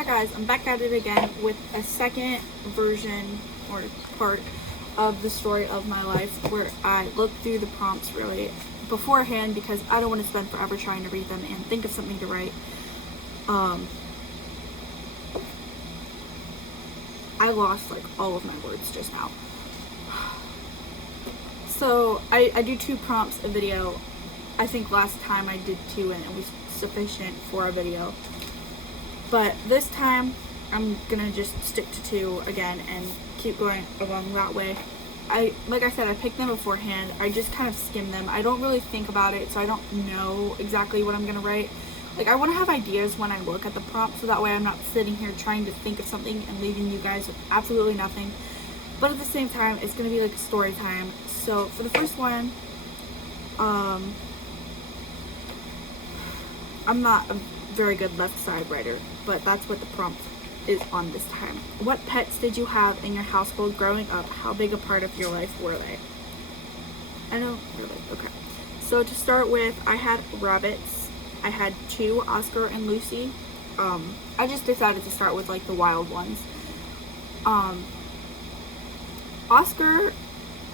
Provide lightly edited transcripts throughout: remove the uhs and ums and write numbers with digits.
Hi guys, I'm back at it again with a second version or part of the story of my life where I look through the prompts really beforehand because I don't want to spend forever trying to read them and think of something to write. I lost like all of my words just now. So I do 2 prompts a video. I think last time I did 2 and it was sufficient for a video. But this time I'm gonna just stick to 2 again and keep going along that way. Like I said, I picked them beforehand. I just kind of skim them. I don't really think about it, so I don't know exactly what I'm gonna write. Like, I want to have ideas when I look at the prompt, so that way I'm not sitting here trying to think of something and leaving you guys with absolutely nothing. But at the same time, it's gonna be like story time. So for the first one, I'm not a very good left side writer, but that's what the prompt is on this time. What pets did you have in your household growing up? How big a part of your life were they? I know, really, okay. So to start with, I had rabbits. I had 2, Oscar and Lucy. I just decided to start with like the wild ones. Oscar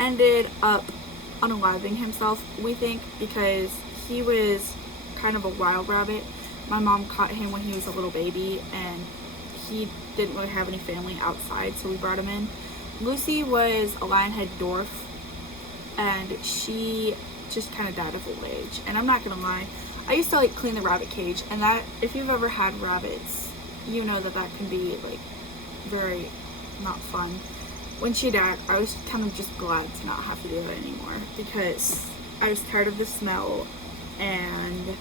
ended up unaliving himself, we think, because he was kind of a wild rabbit. My mom caught him when he was a little baby and he didn't really have any family outside, so we brought him in. Lucy was a lionhead dwarf and she just kind of died of old age. And I'm not gonna lie, I used to like clean the rabbit cage, and that, if you've ever had rabbits, you know that that can be like very not fun. When she died, I was kind of just glad to not have to do it anymore because I was tired of the smell, and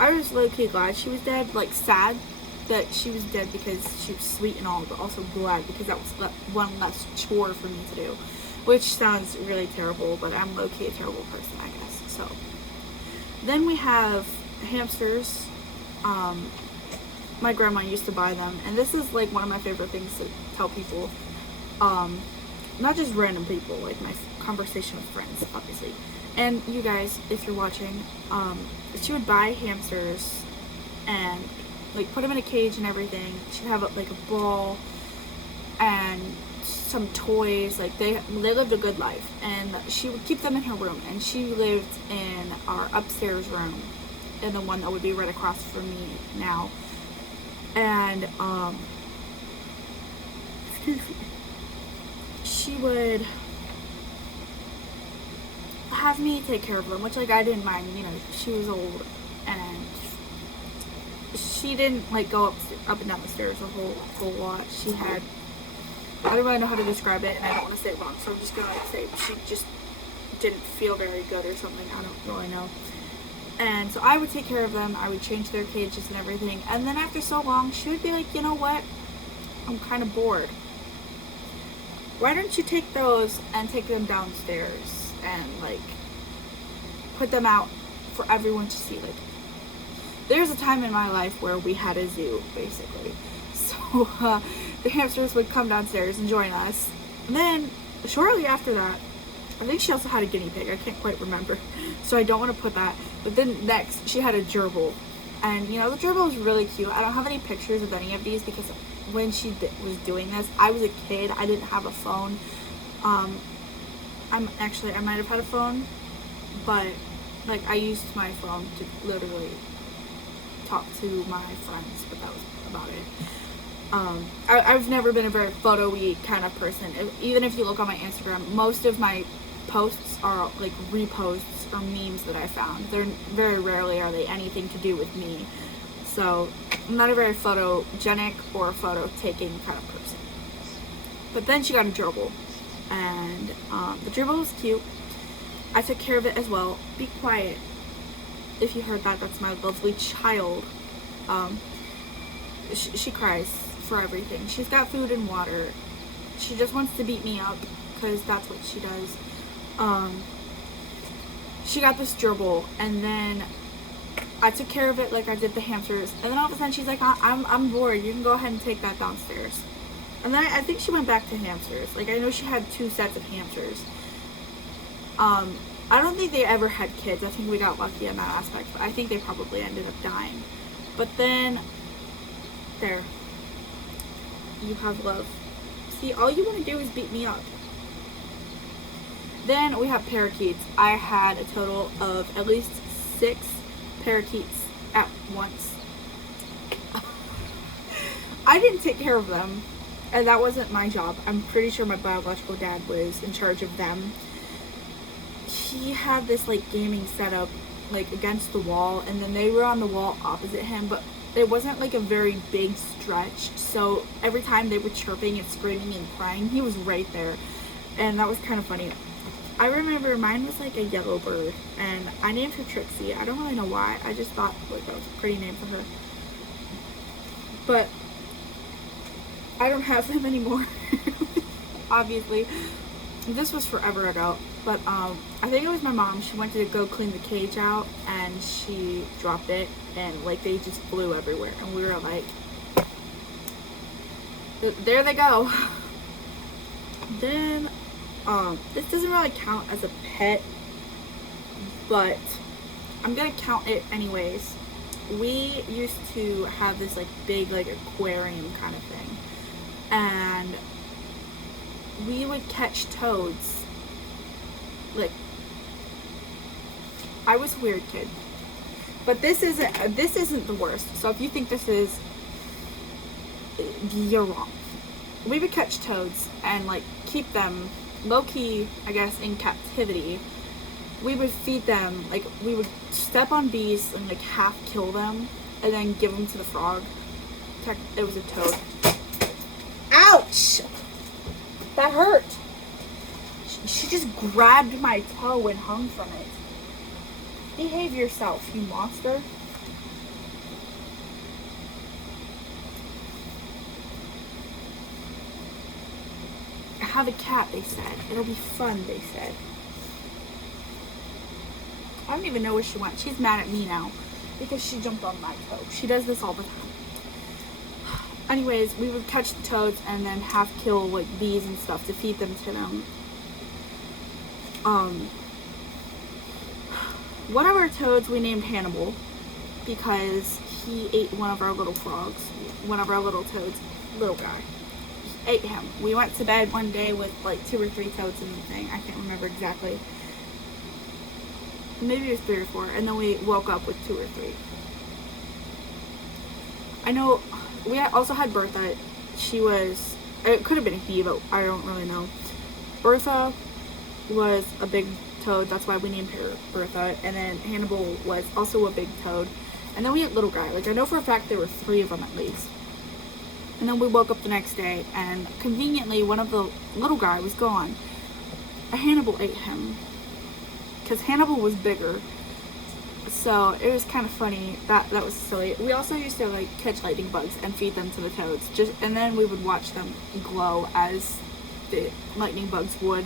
I was low-key glad she was dead. Like, sad that she was dead because she was sweet and all, but also glad because that was one less chore for me to do, which sounds really terrible, but I'm low-key a terrible person, I guess. So then we have hamsters. My grandma used to buy them, and this is like one of my favorite things to tell people, not just random people, like my conversation with friends, obviously, and you guys, if you're watching. She would buy hamsters and like put them in a cage and everything. She'd have like a ball and some toys. Like they lived a good life, and she would keep them in her room, and she lived in our upstairs room, in the one that would be right across from me now. And excuse me, she would have me take care of them, which like I didn't mind. You know, she was old and she didn't like go up and down the stairs a whole lot. She had, I don't really know how to describe it, and I don't want to say it wrong, so I'm just gonna like say she just didn't feel very good or something. I don't really know. And so I would take care of them. I would change their cages and everything. And then after so long, she would be like, you know what? I'm kind of bored. Why don't you take those and take them downstairs and like put them out for everyone to see? Like, there's a time in my life where we had a zoo, basically. So the hamsters would come downstairs and join us. And then shortly after that, I think she also had a guinea pig. I can't quite remember, so I don't want to put that. But then next, she had a gerbil. And, you know, the gerbil was really cute. I don't have any pictures of any of these because when she was doing this, I was a kid. I didn't have a phone. I might have had a phone, but, like, I used my phone to literally talk to my friends, but that was about it. I've never been a very photo-y kind of person. Even if you look on my Instagram, most of my posts are like reposts or memes that I found. They're very rarely are they anything to do with me. So I'm not a very photogenic or photo taking kind of person. But then she got a gerbil, and the gerbil was cute. I took care of it as well. Be quiet. If you heard that, that's my lovely child. She cries for everything. She's got food and water. She just wants to beat me up because that's what she does. She got this gerbil, and then I took care of it like I did the hamsters, and then all of a sudden she's like, I'm bored, you can go ahead and take that downstairs. And then I think she went back to hamsters. Like, I know she had 2 sets of hamsters. I don't think they ever had kids. I think we got lucky in that aspect, but I think they probably ended up dying. But then, there. You have love. See, all you want to do is beat me up. Then we have parakeets. I had a total of at least 6 parakeets at once. I didn't take care of them, and that wasn't my job. I'm pretty sure my biological dad was in charge of them. He had this like gaming setup like against the wall, and then they were on the wall opposite him, but it wasn't like a very big stretch, so every time they were chirping and screaming and crying, he was right there, and that was kind of funny. I remember mine was like a yellow bird, and I named her Trixie. I don't really know why. I just thought like that was a pretty name for her. But I don't have them anymore. Obviously. This was forever ago. But I think it was my mom. She went to go clean the cage out, and she dropped it, and like they just flew everywhere, and we were like, there they go. Then this doesn't really count as a pet, but I'm gonna count it anyways. We used to have this like big like aquarium kind of thing, and we would catch toads. Like, I was a weird kid, but this isn't the worst. So if you think this is, you're wrong. We would catch toads and like keep them low-key, I guess, in captivity. We would feed them, like we would step on bees and like half kill them and then give them to the frog. It was a toad. Ouch! That hurt. She just grabbed my toe and hung from it. Behave yourself, you monster. Have a cat, they said. It'll be fun, they said. I don't even know where she went. She's mad at me now because she jumped on my toe. She does this all the time. Anyways, we would catch the toads and then half kill like bees and stuff to feed them to them. One of our toads we named Hannibal because he ate one of our little frogs, one of our little toads, little guy. He ate him. We went to bed one day with like 2 or 3 toads in the thing. I can't remember exactly. Maybe it was 3 or 4, and then we woke up with 2 or 3. I know we also had Bertha. She was, it could have been a he, but I don't really know. Bertha was a big toad, that's why we named her Bertha, and then Hannibal was also a big toad, and then we had little guy. Like, I know for a fact there were 3 of them at least. And then we woke up the next day, and conveniently one of the little guy was gone. Hannibal ate him because Hannibal was bigger, so it was kind of funny. That was silly. We also used to like catch lightning bugs and feed them to the toads, and then we would watch them glow as the lightning bugs would.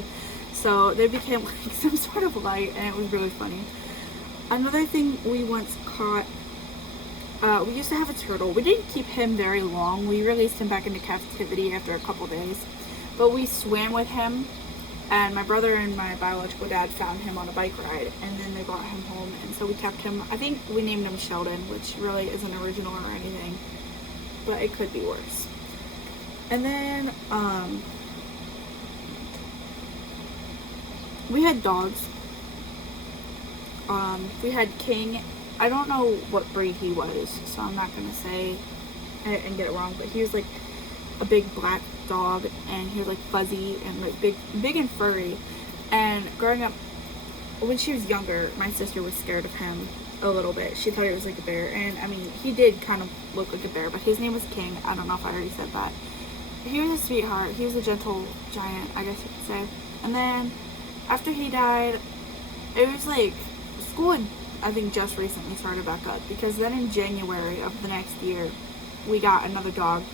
So they became like some sort of light, and it was really funny. Another thing we once caught, we used to have a turtle. We didn't keep him very long. We released him back into captivity after a couple days. But we swam with him, and my brother and my biological dad found him on a bike ride, and then they brought him home, and so we kept him. I think we named him Sheldon, which really isn't original or anything, but it could be worse. And then, we had dogs. We had King. I don't know what breed he was, so I'm not gonna say and get it wrong, but he was like a big black dog, and he was like fuzzy and like big and furry. And growing up, when she was younger, my sister was scared of him a little bit. She thought he was like a bear, and I mean, he did kind of look like a bear, but his name was King. I don't know if I already said that. He was a sweetheart. He was a gentle giant, I guess you could say. And then after he died, it was like school had, I think, just recently started back up, because then in January of the next year we got another dog.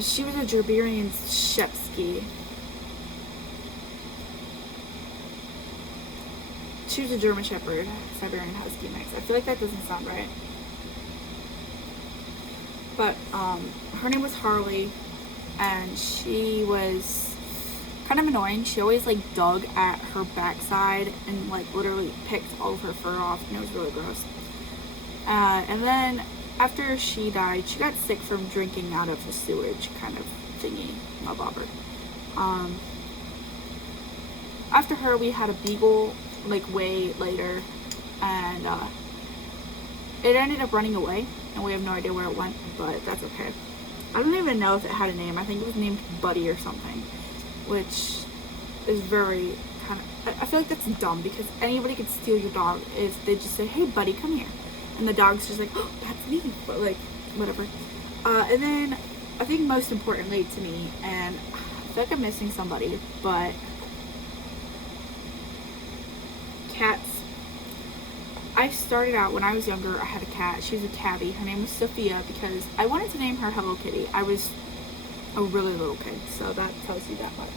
She was a Gerberian Shepsky. She was a German Shepherd Siberian Husky mix. I feel like that doesn't sound right, but her name was Harley, and she was kind of annoying. She always like dug at her backside and like literally picked all of her fur off, and it was really gross. And then after she died, she got sick from drinking out of the sewage kind of thingy, my bobber. After her, we had a beagle like way later, and it ended up running away, and we have no idea where it went, but that's okay. I don't even know if it had a name. I think it was named Buddy or something, which is very kind of, I feel like that's dumb, because anybody could steal your dog if they just say, hey buddy, come here, and the dog's just like, oh, that's me, but like, whatever. And then I think most importantly to me, and I feel like I'm missing somebody, but cats. I started out when I was younger, I had a cat. She was a tabby. Her name was Sophia because I wanted to name her Hello Kitty. I was a really little kid, so that tells you that much.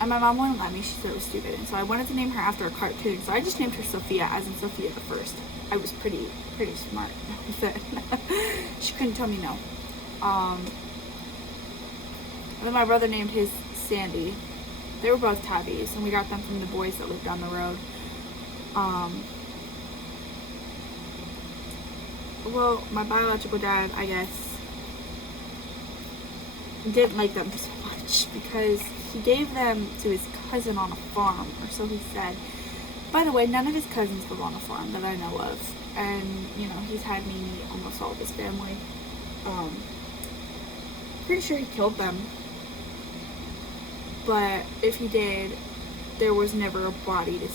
And my mom wouldn't let me. She said it was stupid, and so I wanted to name her after a cartoon. So I just named her Sophia, as in Sophia the First. I was pretty smart with it. She couldn't tell me no. And then my brother named his Sandy. They were both tabbies, and we got them from the boys that lived down the road. Well, my biological dad, I guess, didn't like them so much because he gave them to his cousin on a farm, or so he said. By the way, none of his cousins live on a farm that I know of, and, you know, he's had me meet almost all of his family. Pretty sure he killed them, but if he did, there was never a body to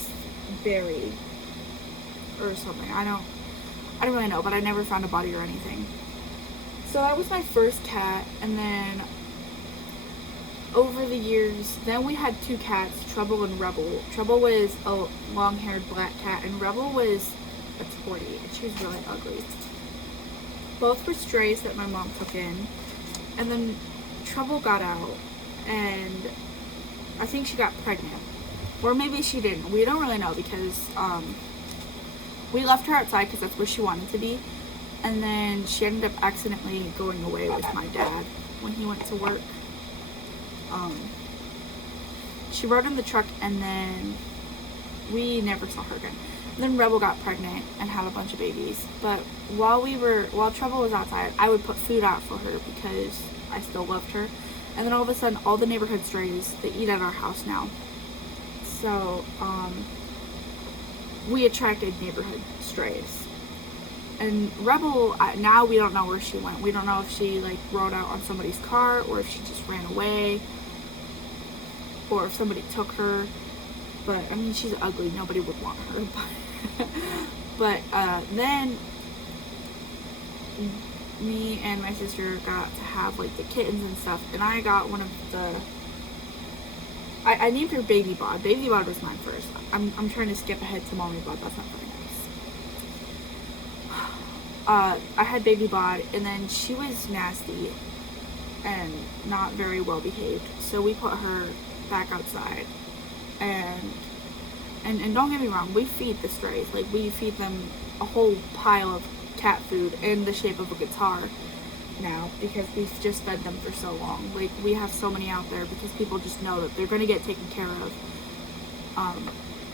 bury or something. I don't really know, but I never found a body or anything. So that was my first cat, and then over the years, then we had two cats, Trouble and Rebel. Trouble was a long-haired black cat, and Rebel was a tortie, and she was really ugly. Both were strays that my mom took in, and then Trouble got out, and I think she got pregnant. Or maybe she didn't. We don't really know, because we left her outside because that's where she wanted to be. And then she ended up accidentally going away with my dad when he went to work. She rode in the truck, and then we never saw her again. And then Rebel got pregnant and had a bunch of babies. But while Trouble was outside, I would put food out for her because I still loved her. And then all of a sudden, all the neighborhood strays, they eat at our house now. So, we attracted neighborhood strays. And Rebel, now we don't know where she went. We don't know if she, like, rode out on somebody's car, or if she just ran away, or if somebody took her. But, I mean, she's ugly. Nobody would want her. But then me and my sister got to have, like, the kittens and stuff. And I got one of the... I named her Baby Bod. Baby Bod was mine first. I'm trying to skip ahead to Mommy Bod. That's not very nice. I had Baby Bod, and then she was nasty and not very well behaved. So we put her back outside. And don't get me wrong, we feed the strays. Like, we feed them a whole pile of cat food in the shape of a guitar now, because we've just fed them for so long. Like, we have so many out there because people just know that they're going to get taken care of.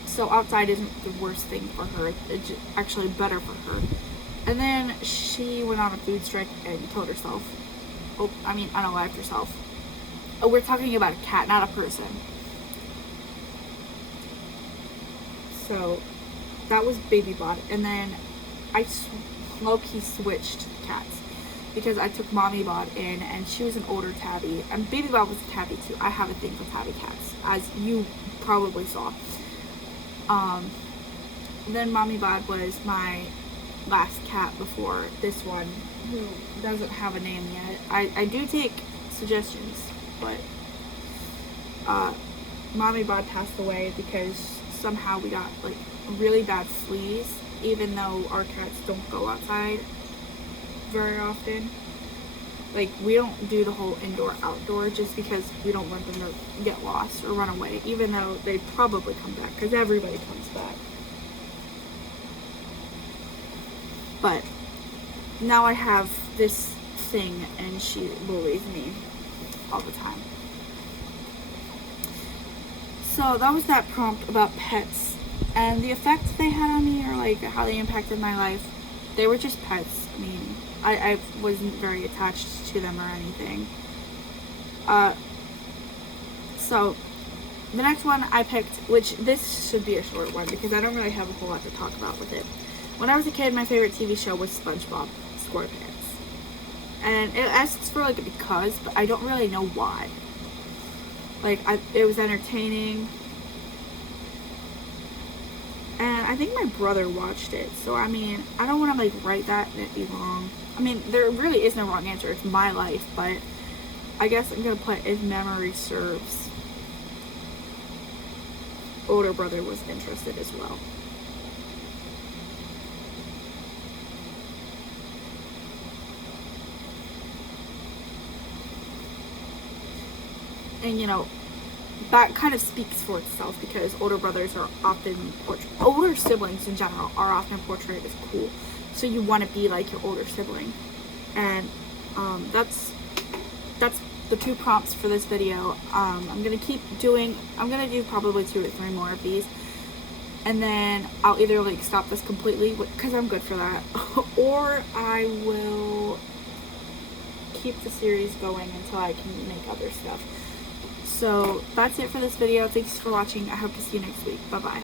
So outside isn't the worst thing for her. It's actually better for her. And then she went on a food strike and killed herself. Oh, I mean, unalived herself. Oh, we're talking about a cat, not a person. So that was Baby Bod. And then I low-key switched cats, because I took Mommy Bod in, and she was an older tabby, and Baby Bod was a tabby too. I have a thing for tabby cats, as you probably saw. Then Mommy Bod was my last cat before this one, who doesn't have a name yet. I do take suggestions, but Mommy Bod passed away because somehow we got, like, really bad fleas, even though our cats don't go outside very often. Like, we don't do the whole indoor-outdoor just because we don't want them to get lost or run away, even though they probably come back, because everybody comes back. But now I have this thing, and she bullies me all the time. So that was that prompt about pets and the effect they had on me, or like how they impacted my life. They were just pets. I mean, I wasn't very attached to them or anything. So the next one I picked, which this should be a short one because I don't really have a whole lot to talk about with it. When I was a kid, my favorite TV show was SpongeBob SquarePants. And it asks for like a because, but I don't really know why. Like, it was entertaining. And I think my brother watched it. So, I mean, I don't want to like write that and it be wrong. I mean, there really is no wrong answer. It's my life, but I guess I'm going to put if memory serves. Older brother was interested as well. And you know, that kind of speaks for itself because older brothers are often older siblings in general are often portrayed as cool. So you want to be like your older sibling. And that's the 2 prompts for this video. I'm gonna do probably 2 or 3 more of these, and then I'll either like stop this completely because I'm good for that, or I will keep the series going until I can make other stuff. So that's it for this video. Thanks for watching. I hope to see you next week. Bye bye.